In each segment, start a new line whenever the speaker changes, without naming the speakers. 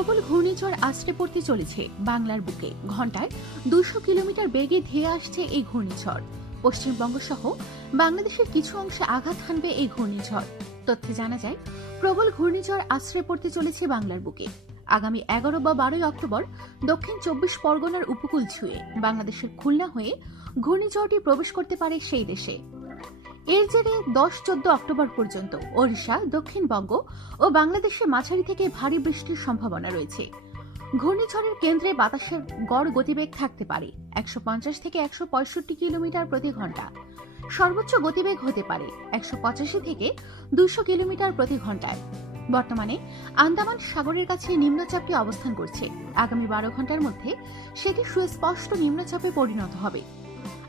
প্রবল ঘূর্ণিঝড় আছড়ে পড়তে চলেছে বাংলার বুকে। ঘন্টায় দুশো কিলোমিটার বেগে ধেয়ে আসছে এই ঘূর্ণিঝড়। পশ্চিমবঙ্গ সহ বাংলাদেশের কিছু অংশে আঘাত হানবে এই ঘূর্ণিঝড়। তথ্যে জানা যায়, প্রবল ঘূর্ণিঝড় আশ্রয় পড়তে চলেছে বাংলার বুকে। আগামী এগারো বা বারোই অক্টোবর দক্ষিণ চব্বিশ পরগনার উপকূল ছুঁয়ে বাংলাদেশের খুলনা হয়ে ঘূর্ণিঝড়টি প্রবেশ করতে পারে সেই দেশে। এর জেরে দশ চোদ্দ অক্টোবর পর্যন্ত ওড়িশা, দক্ষিণবঙ্গ ও বাংলাদেশে মাঝারি থেকে ভারী বৃষ্টির সম্ভাবনা রয়েছে। ঘূর্ণিঝড়ের কেন্দ্রে বাতাসের গড় গতিবেগ থাকতে পারে একশো পঞ্চাশ থেকে একশো পঁয়ষট্টি কিলোমিটার প্রতি ঘণ্টা। সর্বোচ্চ গতিবেগ হতে পারে একশো পঁচাশি থেকে দুশো কিলোমিটার প্রতি ঘন্টায়। বর্তমানে আন্দামান সাগরের কাছে নিম্নচাপটি অবস্থান করছে। আগামী বারো ঘণ্টার মধ্যে সেটি সুস্পষ্ট নিম্নচাপে পরিণত হবে।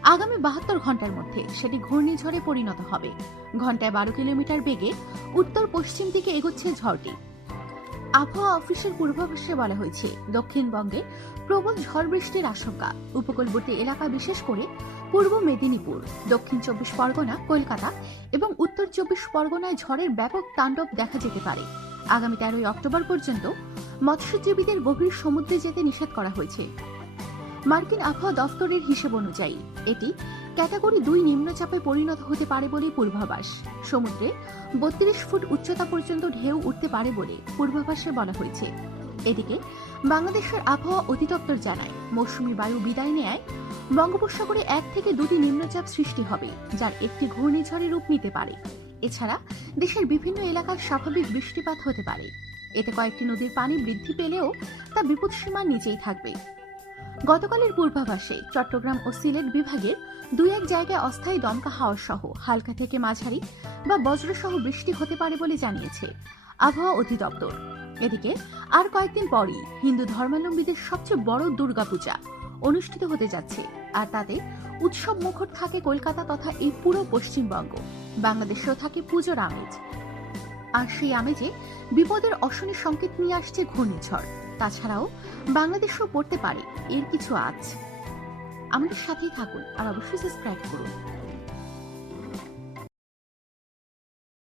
আগামী বাহাত্তর ঘণ্টার মধ্যে সেটি ঘূর্ণিঝড়ে পরিণত হবে। ঘন্টায় বারো কিলোমিটার বেগে উত্তর পশ্চিম দিকে এগোচ্ছে ঝড়টি। আবহাওয়া অফিসের পূর্বাভাসে বলা হয়েছে, দক্ষিণবঙ্গে প্রবল ঝড় বৃষ্টির আশঙ্কা। উপকূলবর্তী এলাকা বিশেষ করে পূর্ব মেদিনীপুর, দক্ষিণ চব্বিশ পরগনা, কলকাতা এবং উত্তর চব্বিশ পরগনায় ঝড়ের ব্যাপক তাণ্ডব দেখা যেতে পারে। আগামী তেরোই অক্টোবর পর্যন্ত মৎস্যজীবীদের গভীর সমুদ্রে যেতে নিষেধ করা হয়েছে। মার্কিন আবহাওয়া দফতরের হিসেব অনুযায়ী, এটি ক্যাটাগরি দুই নিম্নচাপে পরিণত হতে পারে বলে পূর্বাভাস। সমুদ্রে বত্রিশ ফুট উচ্চতা পর্যন্ত ঢেউ উঠতে পারে বলে পূর্বাভাসে বলা হয়েছে। এদিকে, বাংলাদেশের আবহাওয়া অধিদপ্তর জানায়, মৌসুমী বায়ু বিদায় নেয় বঙ্গোপসাগরে এক থেকে দুটি নিম্নচাপ সৃষ্টি হবে, যার একটি ঘূর্ণিঝড়ে রূপ নিতে পারে। এছাড়া, দেশের বিভিন্ন এলাকার স্বাভাবিক বৃষ্টিপাত হতে পারে। এতে কয়েকটি নদীর পানি বৃদ্ধি পেলেও তা বিপদসীমার নিচেই থাকবে। গতকালের পূর্বাভাসে চট্টগ্রাম ও সিলেট বিভাগের দুই এক জায়গায় অস্থায়ী দমকা হাওয়া সহ হালকা থেকে মাঝারি বা বজ্রসহ বৃষ্টি হতে পারে বলে জানিয়েছে আবহাওয়া অধিদপ্তর। এদিকে আর কয়েকদিন পরই হিন্দু ধর্মাবলম্বীদের সবচেয়ে বড় দুর্গাপূজা অনুষ্ঠিত হতে যাচ্ছে আর তাতে উৎসব মুখর থাকে কলকাতা তথা এই পুরো পশ্চিমবঙ্গ। বাংলাদেশেও থাকে পুজোর আমেজ। আর সেই আমেজে বিপদের অশনি সংকেত নিয়ে আসছে ঘূর্ণিঝড়। তাছাড়াও বাংলাদেশও পড়তে পারে, এর কিছু আজ। আমাদের সাথেই থাকুন আর অবশ্যই সাবস্ক্রাইব করুন।